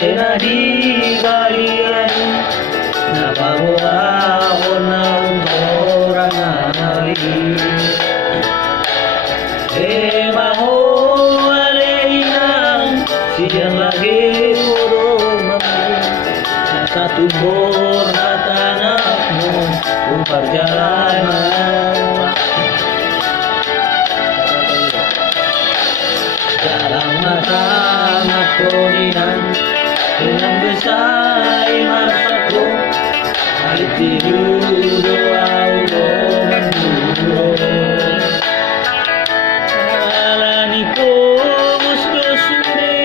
Kena di balian napabuahon na orang ngali maho aleinang siang lagi urung mamu satu bor na tanahmu parjalang jalan mata makoninan dengan besar masaku hati doa menduro alani ko musdo sude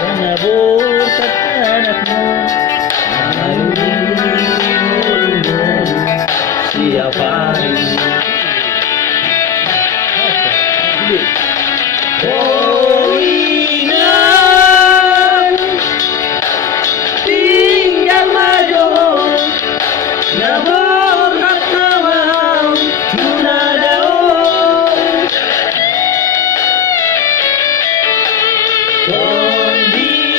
menabur anakmu aluminium siapa ini oh inang tinggal maju nabur katramau tunadao kondili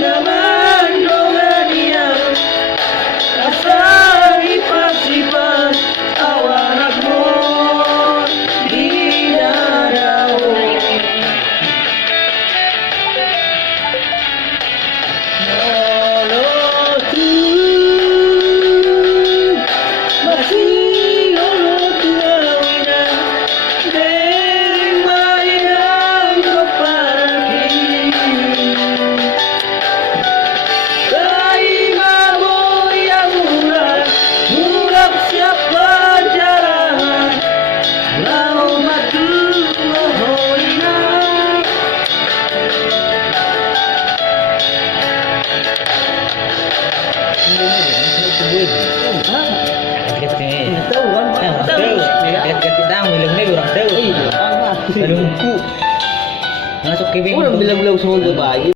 naman dongania asal ipas-ipas awan aku masuk ke Orang bilang-bilang semua baik.